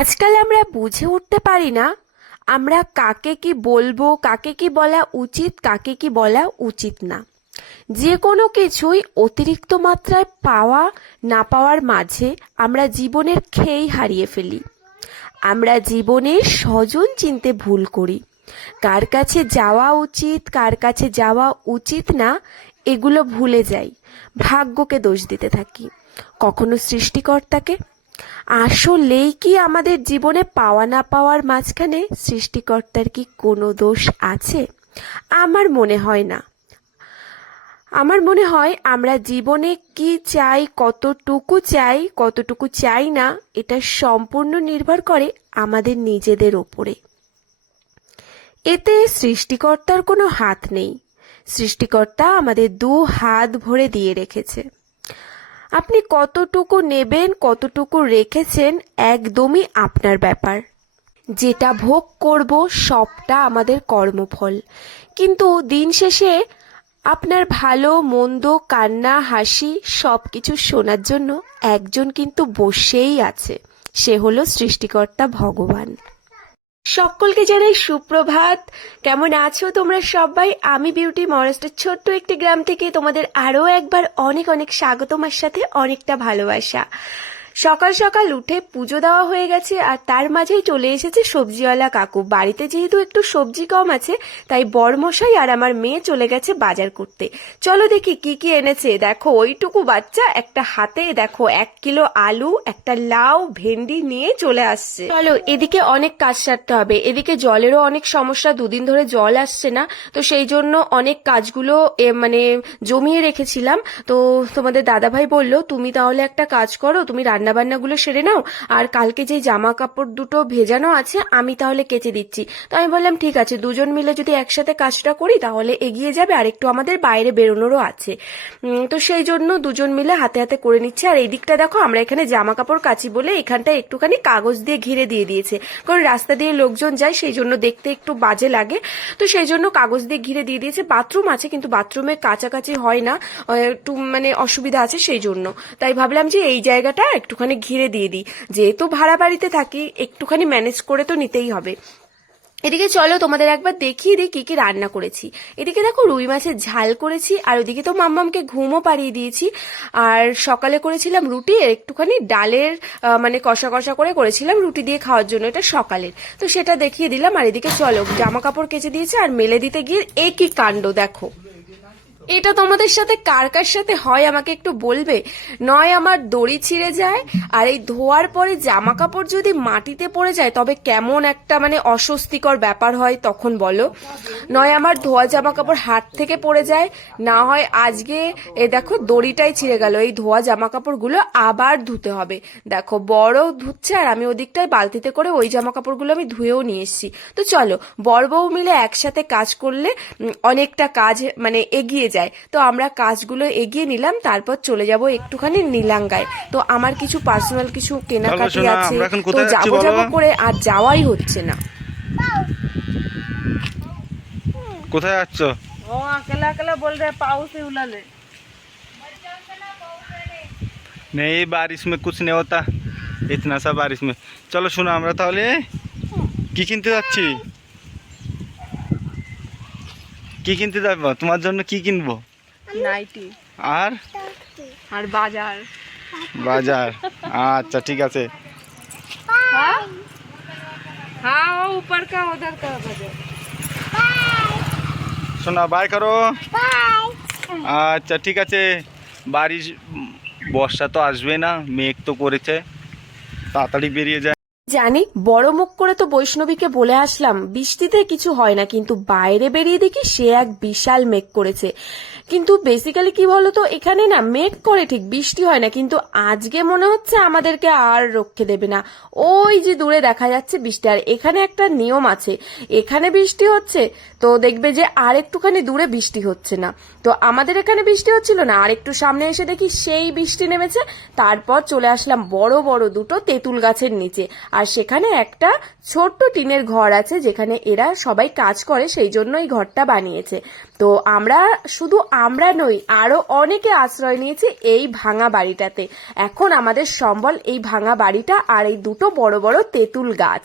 আজকাল আমরা বুঝে উঠতে পারি না, আমরা কাকে কি বলব, কাকে কি বলা উচিত, কাকে কি বলা উচিত না। যে কোনো কিছুই অতিরিক্ত মাত্রায় পাওয়া, না পাওয়ার মাঝে আমরা জীবনের খেই হারিয়ে ফেলি। আমরা জীবনে স্বজন চিনতে ভুল করি। কার কাছে যাওয়া উচিত, কার কাছে যাওয়া উচিত না, এগুলো ভুলে যাই, ভাগ্যকে দোষ দিতে থাকি। কখনো সৃষ্টিকর্তাকে আসলেই কি আমাদের জীবনে পাওয়া না পাওয়ার মাঝখানে সৃষ্টিকর্তার কি কোনো দোষ আছে? আমার মনে হয় না। আমার মনে হয় আমরা জীবনে কি চাই, কতটুকু চাই কতটুকু চাই না, এটা সম্পূর্ণ নির্ভর করে আমাদের নিজেদের ওপরে। এতে সৃষ্টিকর্তার কোনো হাত নেই। সৃষ্টিকর্তা আমাদের দু হাত ভরে দিয়ে রেখেছে। আপনি কতটুকু নেবেন, কতটুকু রেখেছেন একদমই আপনার ব্যাপার। যেটা ভোগ করব, সবটা আমাদের কর্মফল। কিন্তু দিন শেষে আপনার ভালো, মন্দ, কান্না, হাসি সব কিছু শোনার জন্য একজন কিন্তু বসেই আছে। সে হলো সৃষ্টিকর্তা ভগবান। সকলকে জানাই সুপ্রভাত। কেমন আছো তোমরা সবাই? আমি বিউটি মহারাষ্ট্রের ছোট্ট একটি গ্রাম থেকে তোমাদের আরও একবার অনেক অনেক স্বাগতম, আর সাথে অনেকটা ভালোবাসা। সকাল সকাল উঠে পুজো দেওয়া হয়ে গেছে আর তার মাঝেই চলে এসেছে সবজিওয়ালা কাকু। বাড়িতে যেহেতু একটু সবজি কম আছে, তাই বড়মশাই আর আমার মেয়ে চলে গেছে বাজার করতে। চলো দেখি কি কি এনেছে। দেখো, ওইটুকু বাচ্চা, একটা হাতে দেখো, এক কিলো আলু, একটা লাউ, ভেন্ডি নিয়ে চলে আসছে। চলো, এদিকে অনেক কাজ সারতে হবে। এদিকে জলেরও অনেক সমস্যা, দুদিন ধরে জল আসছে না। তো সেই জন্য অনেক কাজগুলো মানে জমিয়ে রেখেছিলাম। তো তোমাদের দাদাভাই বলল, তুমি তাহলে একটা কাজ করো, তুমি রান্না বান্নাগুলো সেরে নাও, আর কালকে যে জামা কাপড় দুটো ভেজানো আছে, আমি তাহলে কেচে দিচ্ছি। তো আমি বললাম, ঠিক আছে, দুজন মিলে যদি একসাথে কাজটা করি, তাহলে এগিয়ে যাবে, আর একটু আমাদের বাইরে বেরোনোরও আছে। তো সেই জন্য দুজন মিলে হাতে হাতে করে নিচ্ছে। আর এই দিকটা দেখো, আমরা এখানে জামা কাপড় কাচি বলে এখানটা একটুখানি কাগজ দিয়ে ঘিরে দিয়ে দিয়েছে। কারণ রাস্তা দিয়ে লোকজন যায়, সেই জন্য দেখতে একটু বাজে লাগে। তো সেই জন্য কাগজ দিয়ে ঘিরে দিয়ে দিয়েছে। বাথরুম আছে, কিন্তু বাথরুমে কাছাকাছি হয় না। একটু মানে অসুবিধা আছে সেই জন্য। তাই ভাবলাম যে এই জায়গাটা একটুখানি ঘিরে দিয়ে দিই। যেহেতু ভাড়া বাড়িতে থাকি, একটুখানি ম্যানেজ করে তো নিতেই হবে। এদিকে চলো তোমাদের একবার দেখিয়ে দিই কি কি রান্না করেছি। এদিকে দেখো রুই মাছের ঝাল করেছি, আর ওদিকে তো মাম্মামকে ঘুমও পাড়িয়ে দিয়েছি। আর সকালে করেছিলাম রুটি একটুখানি ডালের মানে কষা কষা করে করেছিলাম রুটি দিয়ে খাওয়ার জন্য, এটা সকালের। তো সেটা দেখিয়ে দিলাম, আর এদিকে চলো জামা কাপড় কেচে দিয়েছে, আর মেলে দিতে গিয়ে একই কাণ্ড, দেখো। এটা তোমাদের সাথে কার কার সাথে হয়, আমাকে একটু বলবে? নয়, আমার দড়ি ছিঁড়ে যায়, আর এই ধোয়ার পরে জামা কাপড় যদি মাটিতে পড়ে যায়, তবে কেমন একটা মানে অস্বস্তিকর ব্যাপার হয় তখন বলো। নয়, আমার ধোয়া জামা কাপড় হাত থেকে পড়ে যায়, না হয় আজকে, এ দেখো, দড়িটাই ছিঁড়ে গেল, এই ধোয়া জামা কাপড়গুলো আবার ধুতে হবে। দেখো, বড় ধুচ্ছে আর আমি ওদিকটায় বালতিতে করে ওই জামা কাপড়গুলো আমি ধুয়েও নিয়ে এসেছি। তো চলো বড় বউ মিলে একসাথে কাজ করলে অনেকটা কাজ মানে এগিয়ে যায় তো আমরা কাজগুলো এগিয়ে নিলাম তারপর চলে যাব একটুখানি নীলাঙ্গায় তো আমার কিছু পার্সোনাল কিছু কেনাকাটি সোনা, আছে আমরা এখন তো কোথায় যাচ্ছি যাবো যাবো বলো? করে আর যাওয়াই হচ্ছে না কোথায় যাচ্ছ वो अकेला अकेला बोल रहे पाऊ से उला ले नहीं बारिश में कुछ नहीं होता इतना सा बारिश में চলো শোনো আমরা তাহলে কি কিনতে যাচ্ছি কি কিনতে যাব? তোমার জন্য কি কিনবো? নাইটি। আর? আর বাজার। বাজার। আচ্ছা ঠিক আছে। হ্যাঁ? হ্যাঁ, শোনা বাই করো। আচ্ছা ঠিক আছে। বাড়ির বর্ষা তো আসবে না মেঘ তো করেছে। তাড়াতাড়ি বেরিয়ে যায় জানি, বড় মুখ করে তো বৈষ্ণবীকে বলে আসলাম, বৃষ্টিতে কিছু হয় না, কিন্তু বাইরে বেরিয়ে দেখি সে এক বিশাল মেঘ করেছে। কিন্তু বেসিক্যালি কি বলতো, এখানে না মেঘ করে ঠিক বৃষ্টি হয় না, কিন্তু আজকে মনে হচ্ছে আমাদেরকে আর রক্ষে দেবে না। ওই যে দূরে দেখা যাচ্ছে বৃষ্টি, আর এখানে একটা নিয়ম আছে, এখানে বৃষ্টি হচ্ছে, তো দেখবে যে আর একটুখানি দূরে বৃষ্টি হচ্ছে না। তো আমাদের এখানে বৃষ্টি হচ্ছিল না, আর একটু সামনে এসে দেখি সেই বৃষ্টি নেমেছে, তারপর চলে আসলাম বড় বড় দুটো তেঁতুল গাছের নিচে, আর সেখানে একটা ছোট্ট টিনের ঘর আছে যেখানে এরা সবাই কাজ করে, সেই জন্য এই ঘরটা বানিয়েছে। তো আমরা শুধু আমরা নই আরও অনেকে আশ্রয় নিয়েছি এই ভাঙা বাড়িটাতে। এখন আমাদের সম্বল এই ভাঙা বাড়িটা আর এই দুটো বড় বড় তেঁতুল গাছ।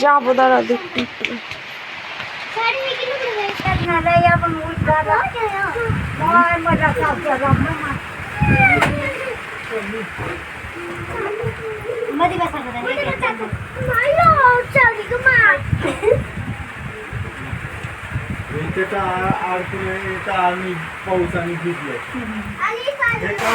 যাব দাঁড়া দেখতে এটা আর তুমি এটা আমি পৌঁছানি ভিডিও তো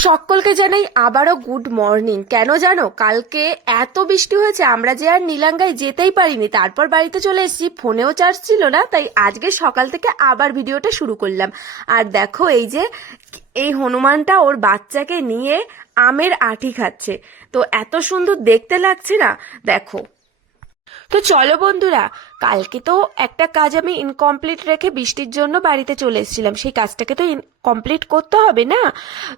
সকলকে জানাই আবারও গুড মর্নিং কেন জানো, কালকে এত বৃষ্টি হয়েছে, আমরা যে আর নীলাঙ্গায় যেতেই পারিনি, তারপর বাড়িতে চলে এসেছি, ফোনেও চার্জ ছিল না, তাই আজকে সকাল থেকে আবার ভিডিওটা শুরু করলাম। আর দেখো, এই যে, এই হনুমানটা ওর বাচ্চাকে নিয়ে আমের আঠি খাচ্ছে। তো এত সুন্দর দেখতে লাগছে না? দেখো। তো চলো বন্ধুরা কালকে তো একটা কাজ আমি ইনকমপ্লিট রেখে বৃষ্টির জন্য বাড়িতে চলে এসেছিলাম। সেই কাজটাকে তো কমপ্লিট করতে হবে না?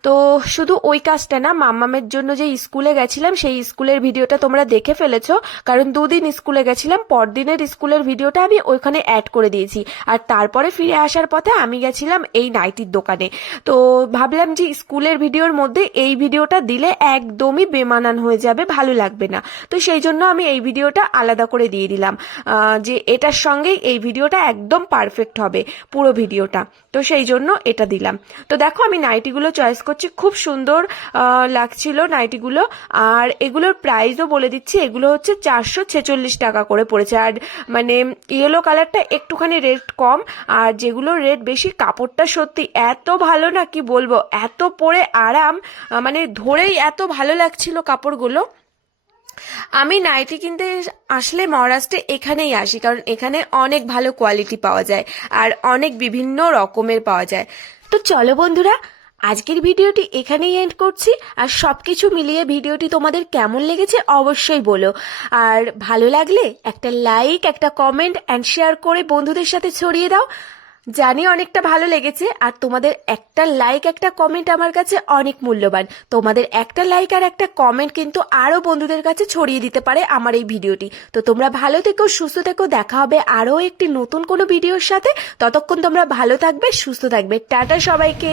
তো শুধু ওই কাজটা না মাম্মামের জন্য যে স্কুলে গেছিলাম সেই স্কুলের ভিডিওটা তোমরা দেখে ফেলেছো। কারণ দুদিন স্কুলে গেছিলাম পরদিনের স্কুলের ভিডিওটা আমি ওইখানে অ্যাড করে দিয়েছি। আর তারপরে ফিরে আসার পথে আমি গেছিলাম এই নাইটির দোকানে। তো ভাবলাম যে স্কুলের ভিডিওর মধ্যে এই ভিডিওটা দিলে একদমই বেমানান হয়ে যাবে ভালো লাগবে না। তো সেই জন্য আমি এই ভিডিওটা আলাদা করে দিয়ে দিলাম। আহ, যে এটার সঙ্গেই এই ভিডিওটা একদম পারফেক্ট হবে, পুরো ভিডিওটা। তো সেই জন্য এটা দিলাম। তো দেখো, আমি নাইটিগুলো চয়েস করছি। খুব সুন্দর লাগছিল নাইটিগুলো। আর এগুলোর প্রাইসও বলে দিচ্ছি। এগুলো হচ্ছে চারশো ছেচল্লিশ টাকা করে পড়েছে। আর মানে ইয়েলো কালারটা একটুখানি রেট কম। আর যেগুলো রেট বেশি, কাপড়টা সত্যি এত ভালো না, কি বলব? এত পরে আরাম মানে ধরেই এত ভালো লাগছিল কাপড়গুলো। আমি নাইটি কিনতে আসলে মহারাষ্ট্রে এখানেই আসি, কারণ এখানে অনেক ভালো কোয়ালিটি পাওয়া যায় আর অনেক বিভিন্ন রকমের পাওয়া যায়। তো চলো বন্ধুরা, আজকের ভিডিওটি এখানেই এন্ড করছি আর সব কিছু মিলিয়ে ভিডিওটি তোমাদের কেমন লেগেছে অবশ্যই বলো। আর ভালো লাগলে একটা লাইক একটা কমেন্ট অ্যান্ড শেয়ার করে বন্ধুদের সাথে ছড়িয়ে দাও। জানি অনেকটা ভালো লেগেছে, আর তোমাদের একটা লাইক একটা কমেন্ট আমার কাছে অনেক মূল্যবান। তোমাদের একটা লাইক আর একটা কমেন্ট কিন্তু আরও বন্ধুদের কাছে ছড়িয়ে দিতে পারে আমার এই ভিডিওটি। তো তোমরা ভালো থেকো, সুস্থ থেকো, দেখা হবে আরও একটি নতুন কোনো ভিডিওর সাথে। ততক্ষণ তোমরা ভালো থাকবে, সুস্থ থাকবে। টাটা সবাইকে।